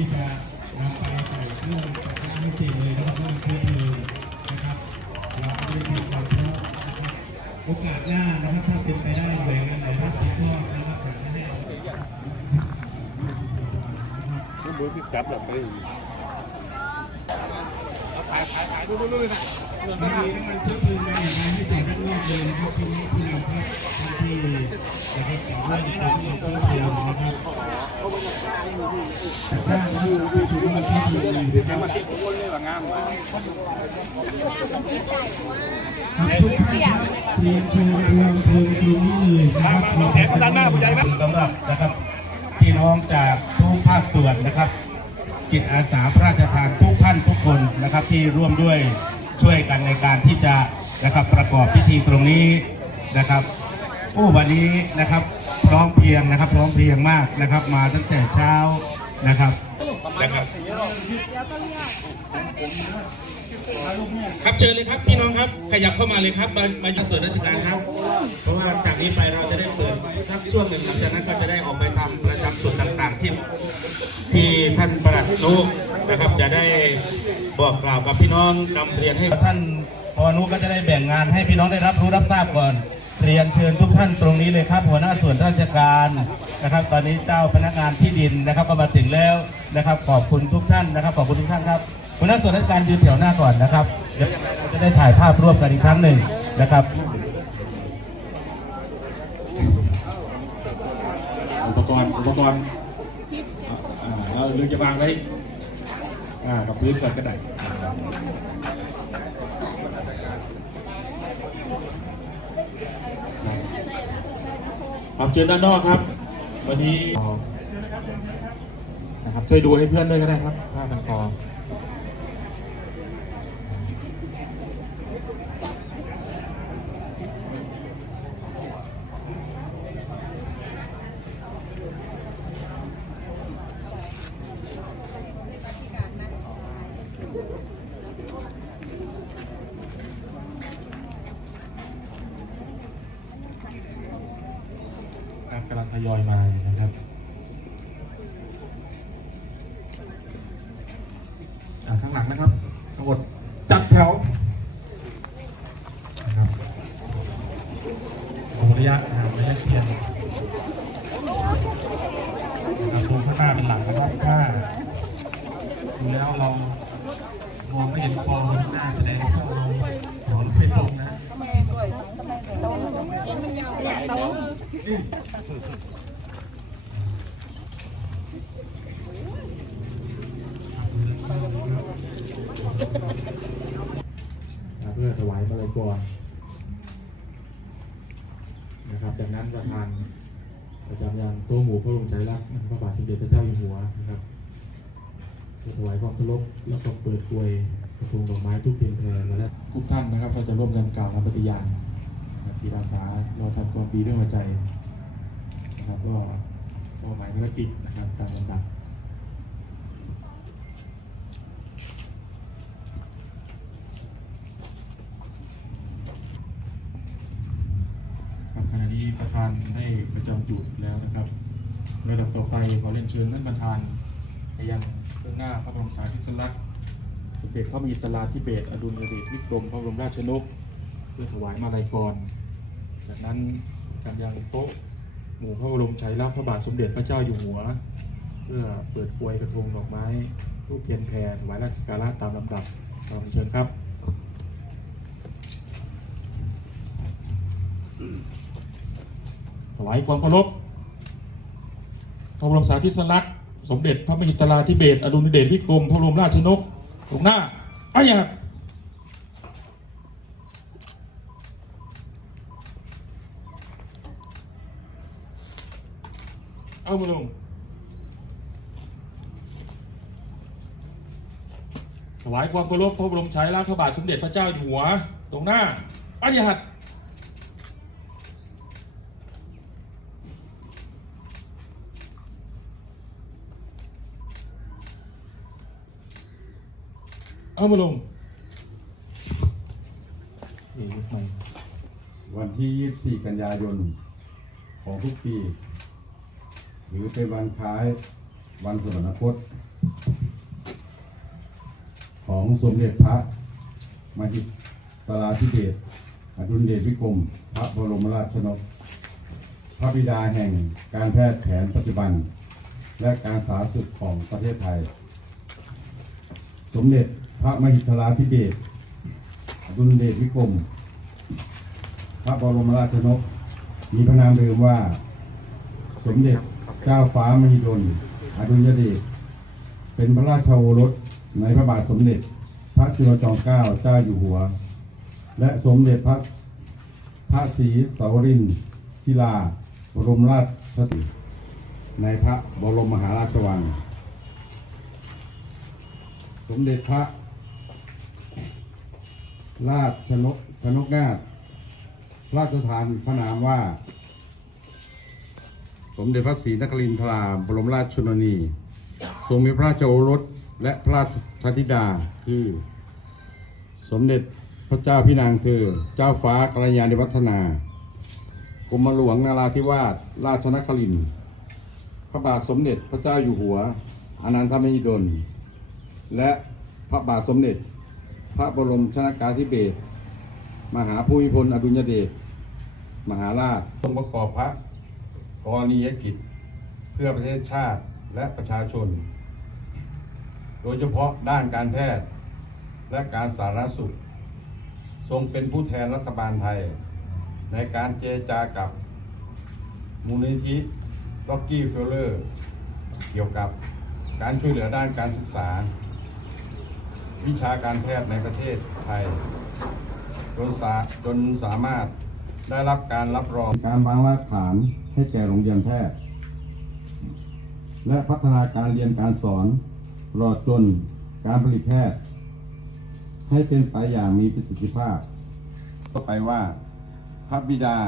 ที่จะนำไปใส่เครื่องกระทะให้เต็มเลยนะครับเพื่อเพื่อเพลิงนะครับเราไม่ได้มีความพร้อมโอกาสหน้านะครับถ้าเป็นไปได้หน่วยงานไหนรับผิดชอบนะครับผมจะให้เอานี่มือที่จั เชื้อเพลิงอย่างไม่แจกข้างนอกเลยนะครับปีนี้ที่าครับที่นะครับแต่ว่าที่เราที่เราต้องเตรียมนะครับแต่ถ้าเราไปถึงมันที่ดีนะครับมาติดผมวนเลยว่างามว่ะครับทุกท่านครับเรียนเชิญรวมพลตรงนี้เลยนะครับแขกประจันหน้าผู้ใหญ่นะสำหรับนะครับพี่น้องจากทุกภาคส่วนนะครับ จิตอาสาพระราชทานทุกท่านทุกคนนะครับที่ร่วมด้วยช่วยกันในการที่จะนะครับประกอบพิธีตรงนี้นะครับโอ้วันนี้นะครับพร้อมเพรียงนะครับพร้อมเพรียงมากนะครับ มาตั้งแต่เช้านะครับนะครับครับเชิญเลยครับพี่น้องครับขยับเข้ามาเลยครับมามาอยู่ส่วนราชการครับ เพราะว่าจากนี้ไปเราจะได้เปิดสักช่วงหนึ่งหลังจากนั้น ที่ท่านประหลัดนุนะครับ จะได้บอกกล่าวกับพี่น้องนำเรียนให้ท่านพอนุก็จะได้แบ่งงานให้พี่น้องได้รับรู้รับทราบก่อน เรียนเชิญทุกท่านตรงนี้เลยครับ หัวหน้าส่วนราชการนะครับ ตอนนี้เจ้าพนักงานที่ดินนะครับก็มาถึงแล้วนะครับ ขอบคุณทุกท่านนะครับ ขอบคุณทุกท่านครับหัวหน้าส่วนราชการยืนแถวหน้าก่อนนะครับเดี๋ยวเราจะได้ถ่ายภาพร่วมกันอีกครั้งหนึ่งนะครับอุปกรณ์อุปกรณ์ เรื่องจะวางไว้อ่ากับพื้นก่อนก็ได้ครับเชิญด้านนอกครับ วันนี้นะครับช่วยดูให้เพื่อนด้วยก็ได้ครับผ้าพันคอครับกำลังท ยอยมานะครับข้างหลังนะครับทั้งหมดจัดแถวนะครับคงระยะห่างระยะเพียงนะครับดูข้างหน้าเป็นหลังนะครับถ้าดูแล้วเรามองไม่เห็นฟองข้างหน้าแสดงว่าเราหัวเราเป็นลมนะ เพื่อถวายมาลัยกรนะครับ จากนั้นประธานประจำยังโต๊ะหมู่พระบรมฉายาลักพระบาทสมเด็จพระเจ้าอยู่หัวนะครับเพื่อถวายความเคารพแล้วก็เปิดกลวยกระทงดอกไม้ทุกเทียนแพรมาแล้วทุกท่านนะครับก็จะร่วมกันกล่าวคำปฏิญาณนะครับจิตอาสาเราทำความดีด้วยหัวใจนะครับก็มอบหมายภารกิจนะครับตามลำดับ ครับ ขณะนี้ประธานได้ประจำจุดแล้วนะครับระดับต่อไปขอเรียนเชิญท่านประธานไปยังเบื้องหน้าพระบรมสารีริสลักษณ์สมเด็จพระมหิตลาธิเบศอดุลยเดชวิกรมพระบรมราชนก เพื่อถวายมาลัยกร จากนั้นกันยังโต๊ะหมู่พระบรมฉายาลักษณ์พระบาทสมเด็จพระเจ้าอยู่หัว เพื่อเปิดกลวยกระทงดอกไม้รูปเทียนแพรถวายราชการะตามลำดับตามเชิญครับ ถวายความเคารพพระบรมสารีริสลักษณ์สมเด็จพระมหิตลาธิเบศอดุลยเดชวิกรมพระบรมราชนกตรงหน้าไปอย่างเอามาลงถวายความเคารพพระบรมฉายาลักษณ์พระบาทสมเด็จพระเจ้าอยู่หัว ตรงหน้าปฏิหัต เอามาลงเอ๋ยกใหม่วันที่ 24 กันยายน ของทุกปี หรือเป็นวันคล้ายวันสวรรคต ของสมเด็จพระมหิตลาธิเบศอดุลเดชวิกรม พระบรมราชชนก พระบิดาแห่งการแพทย์แผนปัจจุบัน และการสาธารณสุขของประเทศไทย สมเด็จ พระมหิตลาธิเบศรอดุลเดชวิกรม พระบรมราชนก มีพระนามเดิมว่า สมเด็จเจ้าฟ้ามหิดลอดุลยเดช เป็นพระราชโอรสในพระบาทสมเด็จ พระจุลจอมเกล้าเจ้าอยู่หัว และสมเด็จพระพระศรีสาวรินทร์ธิลา บรมราชสติในพระบรมมหาราชวัง สมเด็จพระ ราชชนกชนกนาถราชทานพระนามว่า สมเด็จพระศรีนครินทราบรมราชชนนี ทรงมีพระราชโอรสและพระราชธิดาคือ สมเด็จพระเจ้าพี่นางเธอ เจ้าฟ้ากัลยาณิวัฒนากรมหลวงนาราธิวาสราชนครินพระบาทสมเด็จพระเจ้าอยู่หัว อนันทมหิดล และพระบาทสมเด็จ พระบรมชนากาธิเบศรมหาภูมิพลอดุลยเดชมหาราชทรงประกอบพระกรณียกิจเพื่อประเทศชาติและประชาชน โดยเฉพาะด้านการแพทย์และการสาธารณสุข ทรงเป็นผู้แทนรัฐบาลไทย ในการเจรจากับมูลนิธิล็อกกี้เฟลเลอร์ เกี่ยวกับการช่วยเหลือด้านการศึกษา วิชาการแพทย์ในประเทศไทย จนสาจนสามารถได้รับการรับรองการวางรากฐานให้แก่โรงเรียนแพทย์ และพัฒนาการเรียนการสอนตลอจนการผลิตแพทย์ ให้เป็นไปอย่างมีประสิทธิภาพ ต่อไปว่าพระบิดา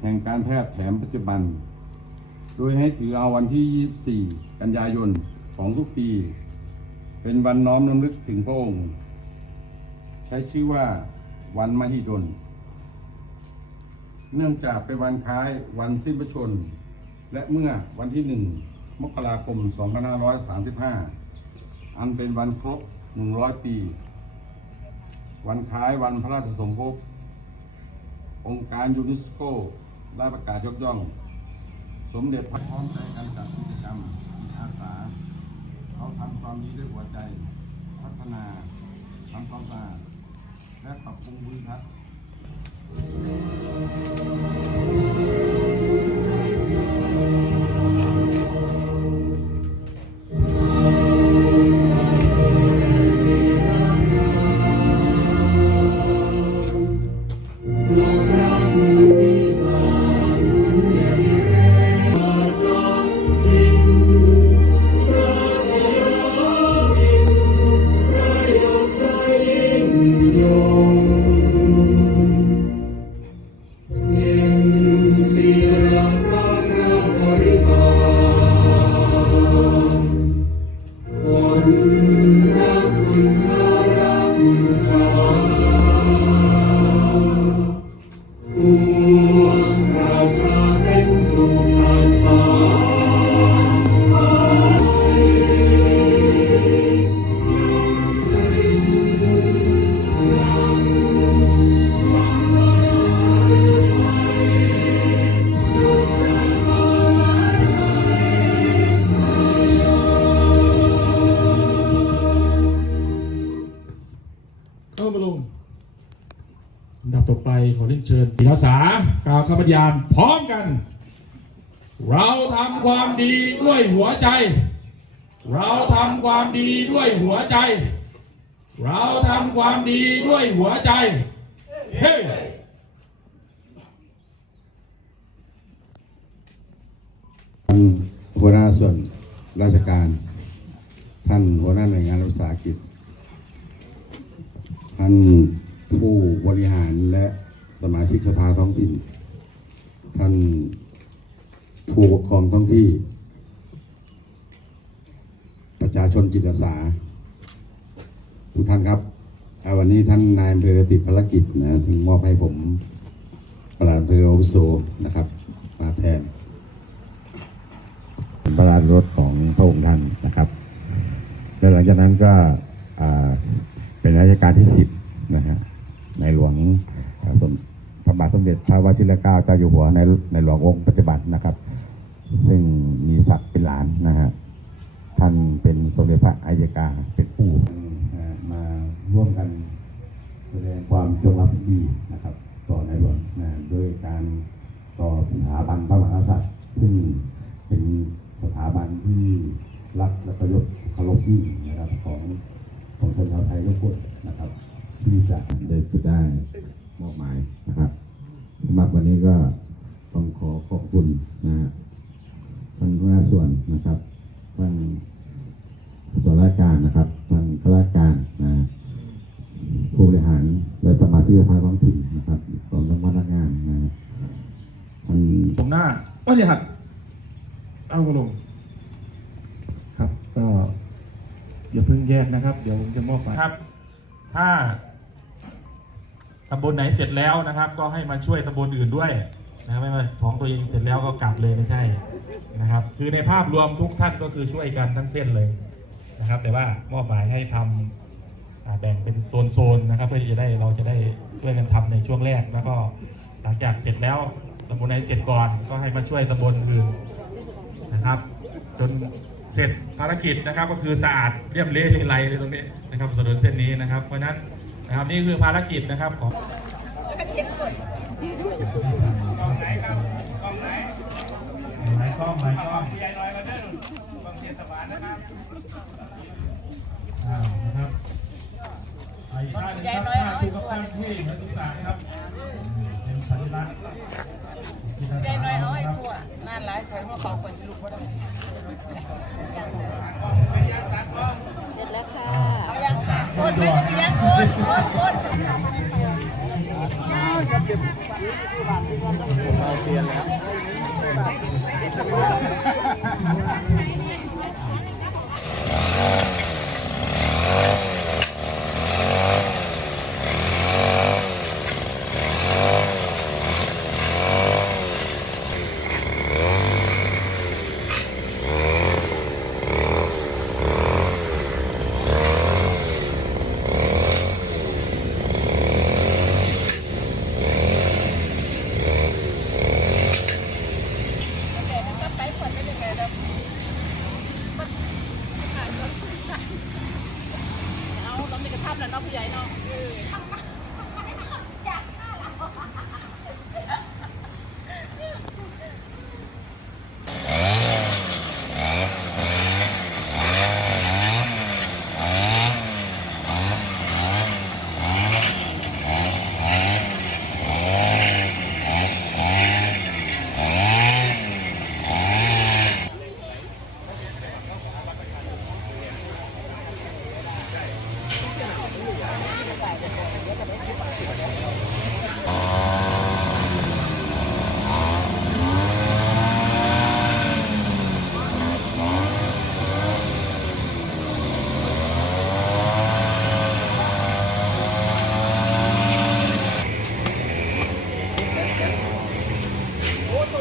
แห่งการแพทย์แผนปัจจุบัน โดยให้ถือเอาวันที่ 24 กันยายนของทุกปี เป็นวันน้อมรำลึกถึงพระองค์ ใช้ชื่อว่าวันมหิดล เนื่องจากเป็นวันคล้ายวันสิ้นพระชน และเมื่อวันที่หนึ่งมกราคม 2535 อันเป็นวันครบ 100 ปี วันคล้ายวันพระราชสมภพองค์การยูเนสโกได้ประกาศยกย่อง สมเด็จพระพร้อมใจกันจัดกิจกรรม เขาทำความดีด้วยหัวใจ พัฒนาทำความสะอาดและปรับปรุงพื้นทัศน์าวคำบรรยายพร้อมกัน เราทำความดีด้วยหัวใจ เราทำความดีด้วยหัวใจ เราทำความดีด้วยหัวใจ เฮ้ท่านหัวหน้าส่วนราชการ ท่านหัวหน้าหน่วยงานรัฐวิสาหกิจ ท่านผู้บริหารและสมาชิกสภาท้องถิ่น ท่านผู้ปกครองท้องที่ ประชาชนจิตอาสา ทุกท่านครับวันนี้ท่านนายอำเภอติดภารกิจนะถึงมอบให้ผมประหลัดอำเภออุโสนะครับ มาแทนพระราชรถของพระองค์ท่านนะครับ และหลังจาก็อ่าเป็นรัชกาลที่สิบนะฮะในหลวงสม ระบาทสมเด็จพระวชิรเกล้าเจ้าอยู่หัวในในหลวงองค์ปัจจุบันนะครับ ซึ่งมีศักดิ์เป็นหลานนะฮะท่านเป็นสมเด็จพระอัยกาเป็นผู้อ่มาร่วมกันแสดงความจงรักภักดีนะครับต่อในหลวงนะด้วยการต่อสถาบันพระมหากษัตริย์ ซึ่งเป็นสถาบันที่รักและประโยชน์เคารพยิ่งนะครับของของชนชาวไทยทุกคนนะครับ ที่จะได้จะได้มอบหมายนะครับสำหรับวันนี้ก็ต้องขอขอบคุณนะฮะท่านหัวหน้าส่วนนะครับท่านส่วนราชการนะครับท่านข้าราชการนะผู้บริหารและสมาชิกสภาท้องถิ่นนะครับของจังหวัดนักงานนะฮะท่าน ผมหน้า ว่าเนี่ยครับเอาลง ครับ ก็อย่าเพิ่งแยกนะครับ เดี๋ยวผมจะมอบหมายครับ ถ้าตำบลไหนเสร็จแล้วนะครับ ก็ให้มาช่วยตำบลอื่นด้วยนะไม่มาของตัวเองเสร็จแล้วก็กลับเลยไม่ใช่นะครับ คือในภาพรวมทุกท่านก็คือช่วยกันทั้งเส้นเลยนะครับ แต่ว่ามอบหมายให้ทำอ่าแบ่งเป็นโซนๆนะครับ เพื่อที่จะได้เราจะได้ช่วยกันทำในช่วงแรกแล้วก็หลังจากเสร็จแล้วตำบลไหนเสร็จก่อนก็ให้มาช่วยตำบลอื่นนะครับ จนเสร็จภารกิจนะครับ ก็คือสะอาดเรียบเละเลยไรเลยตรงนี้นะครับถนนเส้นนี้นะครับ เพราะนั้นนะครับนี่คือภารกิจนะครับของหลายกล้องหลายกล้องอ่านะครับไปอีกท่าหนึงครับท่าชูกำปั้นที่เหนือศีรษะนะครับเป็นสัญลักษณ์ นะครับทั่วนั่นหลายคอยมาเป่าคนลูกก็ได้ เอายังคนไม่ต้องยังคนคนคน เอาต้องมีกระทับแล้วเนาะผู้ใหญ่เนาะ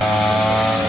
Música